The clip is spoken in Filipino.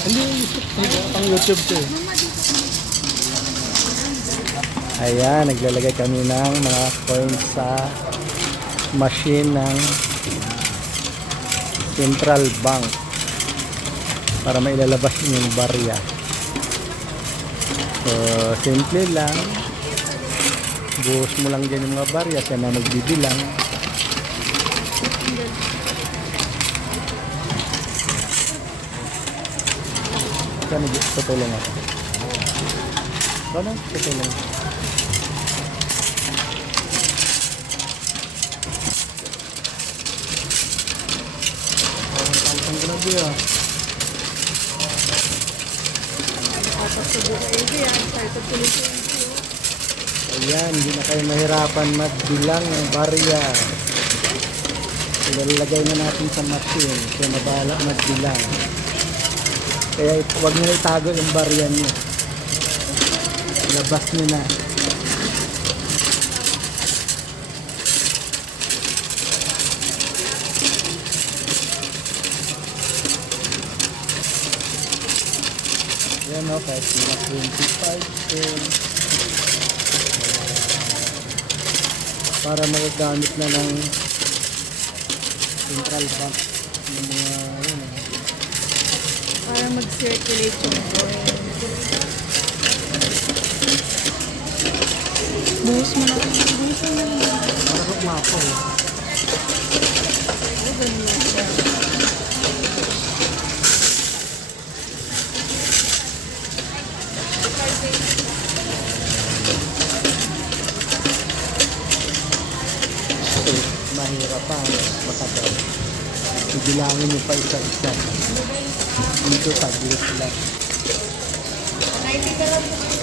Hindi, hindi pang YouTube to eh. Ayan, naglalagay kami ng mga coins sa machine ng Central Bank para mailalabas yung barya. So, simple lang. Buhos mo lang dyan yung mga barya, siya na magbibilang. Kaya tutulong ako. Paano? Tutulong. Tampang grabe ah. Ayan, hindi na kayo mahirapan magbilang ng barya. Ilalagay na natin sa machine. Kaya nabala magbilang. Kaya huwag nyo itago yung barya nyo. Labas nyo na. Yan o, kahit mga 25 cents. Para magagamit na ng central bank ng mga ano, mag-circulate yung coin. Buhos mo na. Buhos mo na. para sa mapo. eh. Oh, ganyan siya. Mahirap pa, matagal. Ibilangin nyo pa isa-isa. Dito sa gilid lang. 90 ka lang.